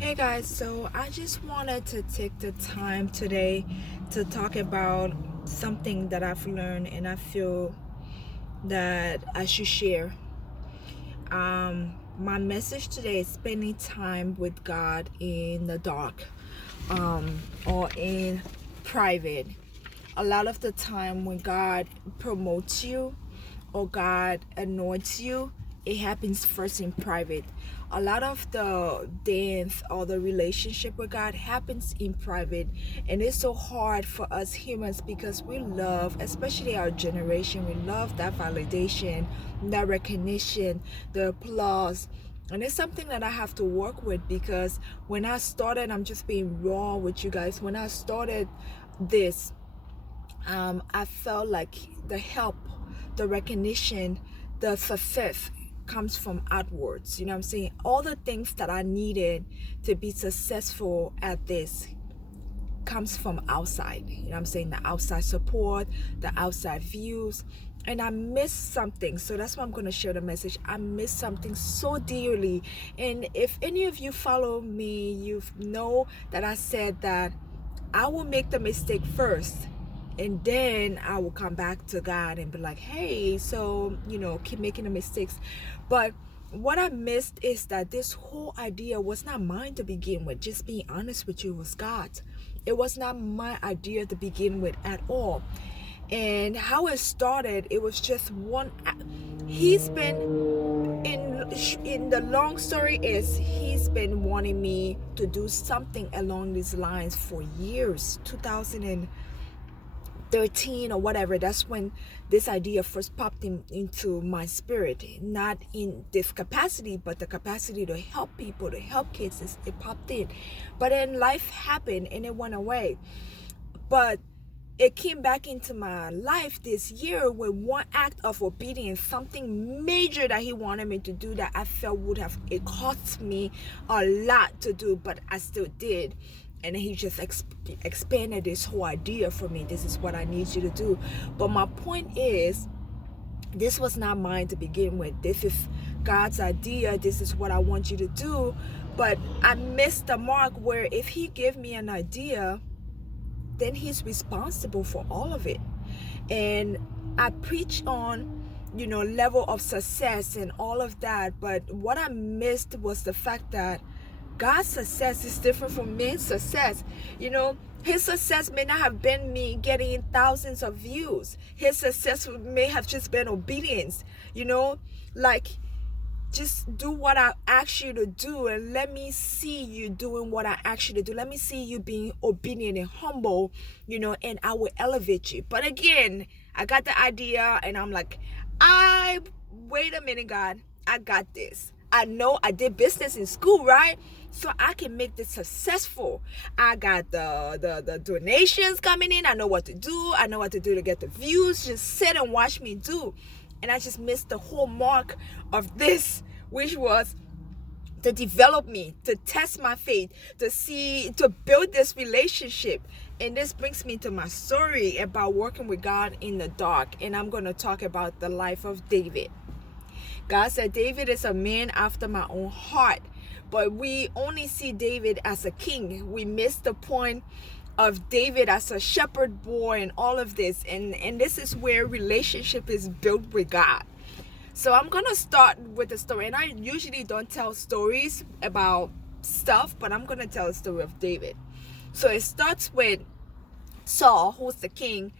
Hey guys, so I just wanted to take the time today to talk about something that I've learned and I feel that I should share. My message today is spending time with God in the dark, or in private. A lot of the time when God promotes you or God anoints you, it happens first in private. A lot of the dance or the relationship with God happens in private, and it's so hard for us humans because we love, especially our generation, we love that validation, that recognition, the applause. And it's something that I have to work with because when I started, I'm just being raw with you guys. When I started this, I felt like the help, the recognition, the success comes from outwards. You know what I'm saying? All the things that I needed to be successful at this comes from outside. You know what I'm saying? The outside support, the outside views. And I missed something. So that's why I'm going to share the message. I missed something so dearly. And if any of you follow me, you know that I said that I will make the mistake first, and then I will come back to God and be like, hey, so, keep making the mistakes. But what I missed is that this whole idea was not mine to begin with. Just being honest with you, was God's. It was not my idea to begin with at all. And how it started, it was just one. He's been in the long story is he's been wanting me to do something along these lines for years. 2013 or whatever, that's when this idea first popped into my spirit, not in this capacity but the capacity to help people, to help kids. It popped in, but then life happened and it went away. But it came back into my life this year with one act of obedience, something major that he wanted me to do that I felt would have, it cost me a lot to do, but I still did. And he just expanded this whole idea for me. This is what I need you to do. But my point is, this was not mine to begin with. This is God's idea. This is what I want you to do. But I missed the mark where if he gave me an idea, then he's responsible for all of it. And I preach on, level of success and all of that. But what I missed was the fact that God's success is different from man's success. His success may not have been me getting thousands of views. His success may have just been obedience. Like, just do what I ask you to do and let me see you doing what I ask you to do. Let me see you being obedient and humble, and I will elevate you. But again, I got the idea and I'm like, wait a minute, God, I got this. I know I did business in school, right? So I can make this successful. I got the donations coming in. I know what to do. I know what to do to get the views. Just sit and watch me do. And I just missed the whole mark of this, which was to develop me, to test my faith, to build this relationship. And this brings me to my story about working with God in the dark. And I'm going to talk about the life of David. God said David is a man after my own heart. But we only see David as a king. We miss the point of David as a shepherd boy and all of this. And this is where relationship is built with God. So I'm going to start with a story. And I usually don't tell stories about stuff, but I'm going to tell a story of David. So it starts with Saul, who's the king,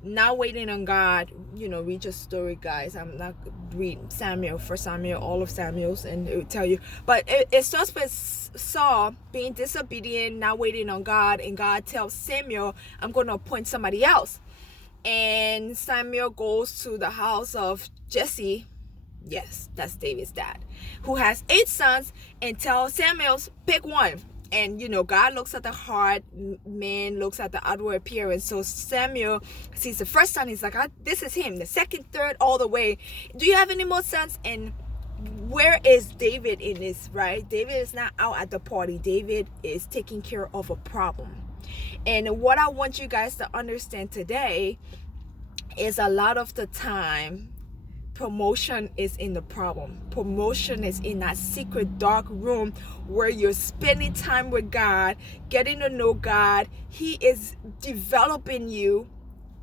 now waiting on God. Read your story, guys. I'm not reading Samuel, First Samuel, all of Samuel's, and it will tell you. But it starts with Saul being disobedient, not waiting on God, and God tells Samuel, I'm going to appoint somebody else. And Samuel goes to the house of Jesse. Yes, that's David's dad, who has 8 sons, and tells Samuel, pick one. And God looks at the heart, man looks at the outward appearance. So Samuel sees the first son, he's like, this is him. The second, third, all the way. Do you have any more sons? And where is David in this, right? David is not out at the party. David is taking care of a problem. And what I want you guys to understand today is, a lot of the time promotion is in the problem. Promotion is in that secret dark room where you're spending time with God, getting to know God. He is developing you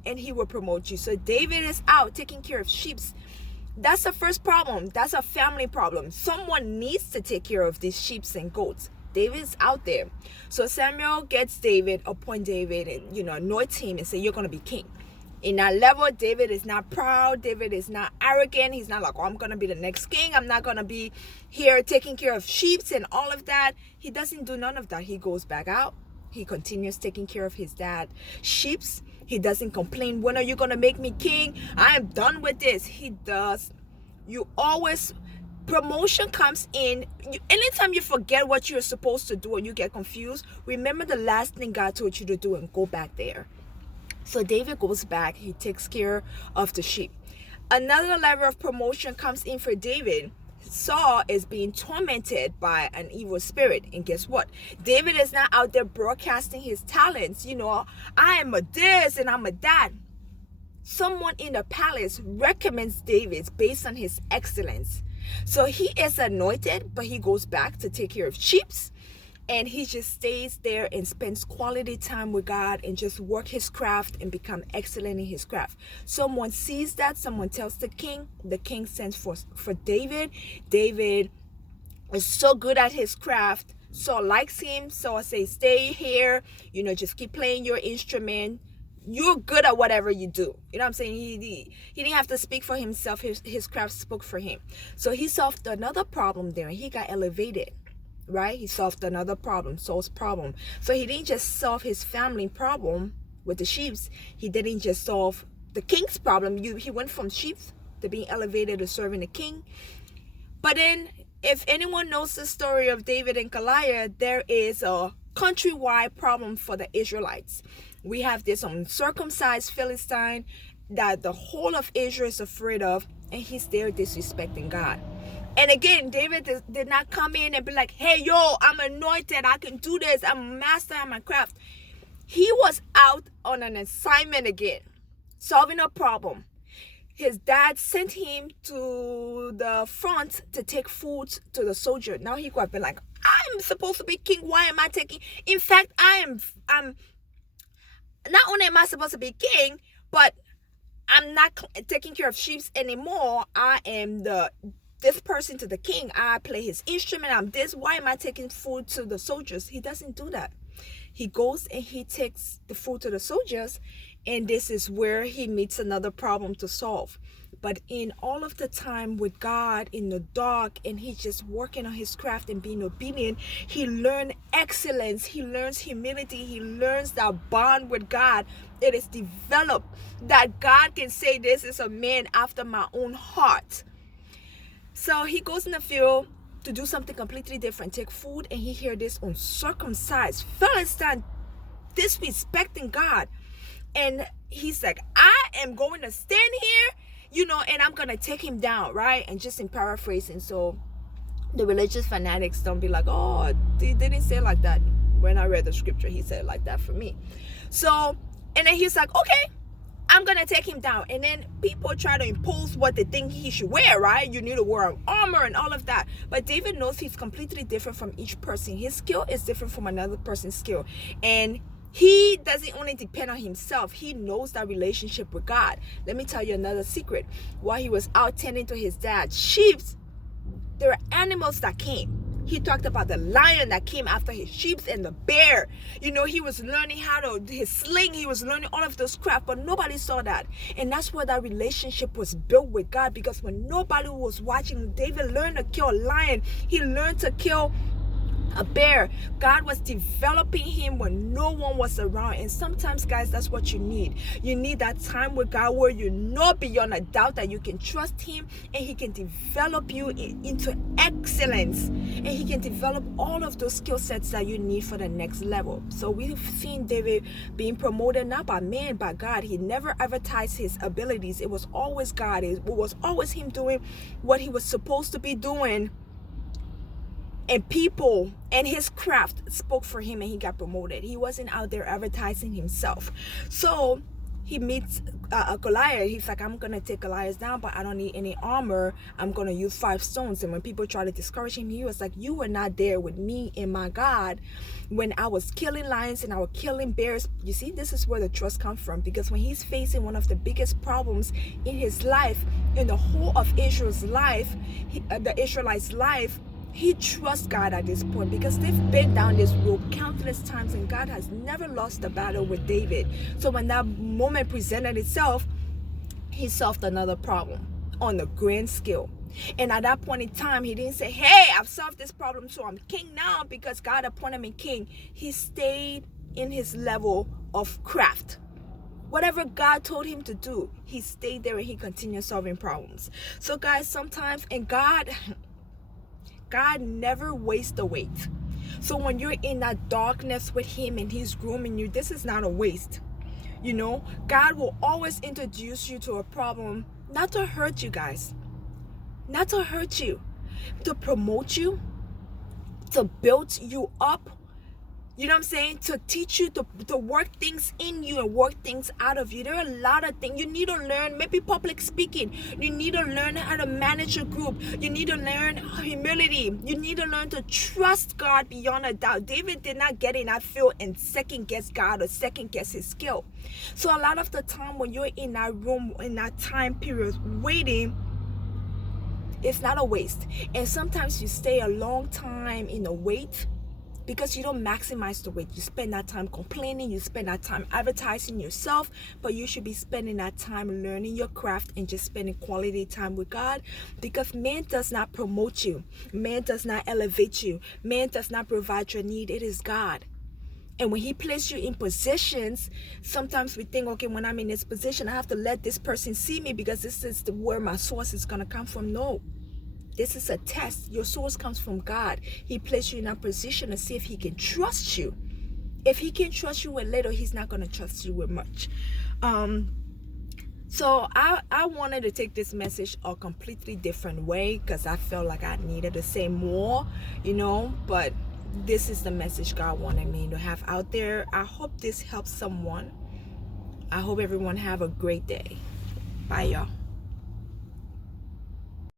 and he will promote you. So David is out taking care of sheep. That's the first problem. That's a family problem. Someone needs to take care of these sheep and goats. David's out there. So Samuel gets David, appoint David, and anoint him and say, you're going to be king. In that level, David is not proud. David is not arrogant. He's not like, oh, I'm going to be the next king. I'm not going to be here taking care of sheep and all of that. He doesn't do none of that. He goes back out. He continues taking care of his dad's sheep. He doesn't complain. When are you going to make me king? I am done with this. He does. Promotion comes in. Anytime you forget what you're supposed to do or you get confused, remember the last thing God told you to do and go back there. So David goes back. He takes care of the sheep. Another level of promotion comes in for David. Saul is being tormented by an evil spirit. And guess what? David is not out there broadcasting his talents. I am a this and I'm a that. Someone in the palace recommends David based on his excellence. So he is anointed, but he goes back to take care of sheep. And he just stays there and spends quality time with God and just work his craft and become excellent in his craft. Someone sees that. Someone tells the king. The king sends for David. David is so good at his craft. Saul likes him. Saul says, stay here. Just keep playing your instrument. You're good at whatever you do. You know what I'm saying? He didn't have to speak for himself. His craft spoke for him. So he solved another problem there. And he got elevated. Right? He solved another problem, Saul's problem. So he didn't just solve his family problem with the sheep. He didn't just solve the king's problem. He went from sheep to being elevated to serving the king. But then, if anyone knows the story of David and Goliath, there is a countrywide problem for the Israelites. We have this uncircumcised Philistine that the whole of Israel is afraid of, and he's there disrespecting God. And again, David did not come in and be like, hey, yo, I'm anointed. I can do this. I'm a master at my craft. He was out on an assignment again, solving a problem. His dad sent him to the front to take food to the soldier. Now he could have been like, I'm supposed to be king. Why am I taking? In fact, I'm not only am I supposed to be king, but I'm not taking care of sheep anymore. I am this person to the king. I play his instrument. I'm this. Why am I taking food to the soldiers? He doesn't do that. He goes and he takes the food to the soldiers, and this is where he meets another problem to solve. But in all of the time with God in the dark, and he's just working on his craft and being obedient, he learned excellence. He learns humility. He learns that bond with God. It is developed that God can say, this is a man after my own heart. So he goes in the field to do something completely different, take food, and he hear this uncircumcised Philistine disrespecting God. And he's like, I am going to stand here, and I'm going to take him down, right? And just in paraphrasing, so the religious fanatics don't be like, oh, they didn't say it like that. When I read the scripture, he said it like that for me. So, and then he's like, okay, I'm going to take him down. And then people try to impose what they think he should wear, right? You need to wear armor and all of that. But David knows he's completely different from each person. His skill is different from another person's skill. And he doesn't only depend on himself. He knows that relationship with God. Let me tell you another secret. While he was out tending to his dad's sheep, there were animals that came. He talked about the lion that came after his sheep and the bear. He was learning his sling. He was learning all of those craft, but nobody saw that. And that's where that relationship was built with God, because when nobody was watching, David learned to kill a lion. He learned to kill a bear. God was developing him when no one was around. And sometimes, guys, that's what you need. You need that time with God where you know beyond a doubt that you can trust him, and he can develop you into excellence, and he can develop all of those skill sets that you need for the next level. So we've seen David being promoted not by man, by God. He never advertised his abilities. It was always God. It was always him doing what he was supposed to be doing. And people and his craft spoke for him, and he got promoted. He wasn't out there advertising himself. So he meets a Goliath. He's like, I'm gonna take Goliath down, but I don't need any armor. I'm gonna use 5 stones. And when people try to discourage him, he was like, you were not there with me and my God when I was killing lions and I was killing bears. You see, this is where the trust comes from, because when he's facing one of the biggest problems in his life, in the whole of Israel's life, the Israelites' life, he trusts God at this point, because they've been down this road countless times and God has never lost a battle with David. So when that moment presented itself, he solved another problem on a grand scale. And at that point in time, he didn't say, hey, I've solved this problem, so I'm king now because God appointed me king. He stayed in his level of craft. Whatever God told him to do, he stayed there and he continued solving problems. So guys, sometimes, and God never wastes a wait. So when you're in that darkness with him and he's grooming you, this is not a waste. You know, God will always introduce you to a problem, not to hurt you guys, not to hurt you, to promote you, to build you up. You know what I'm saying? To teach you to work things in you and work things out of you. There are a lot of things you need to learn. Maybe public speaking. You need to learn how to manage a group. You need to learn humility. You need to learn to trust God beyond a doubt. David did not get in that field and second guess God or second guess his skill. So a lot of the time when you're in that room, in that time period waiting, it's not a waste. And sometimes you stay a long time in a wait because you don't maximize the wait. You spend that time complaining, you spend that time advertising yourself, but you should be spending that time learning your craft and just spending quality time with God, because man does not promote you. Man does not elevate you. Man does not provide your need. It is God. And when he places you in positions, sometimes we think, okay, when I'm in this position, I have to let this person see me because this is where my source is going to come from. No. This is a test. Your source comes from God. He placed you in a position to see if he can trust you. If he can trust you with little, he's not going to trust you with much. So I wanted to take this message a completely different way because I felt like I needed to say more, you know, but this is the message God wanted me to have out there. I hope this helps someone. I hope everyone have a great day. Bye, y'all.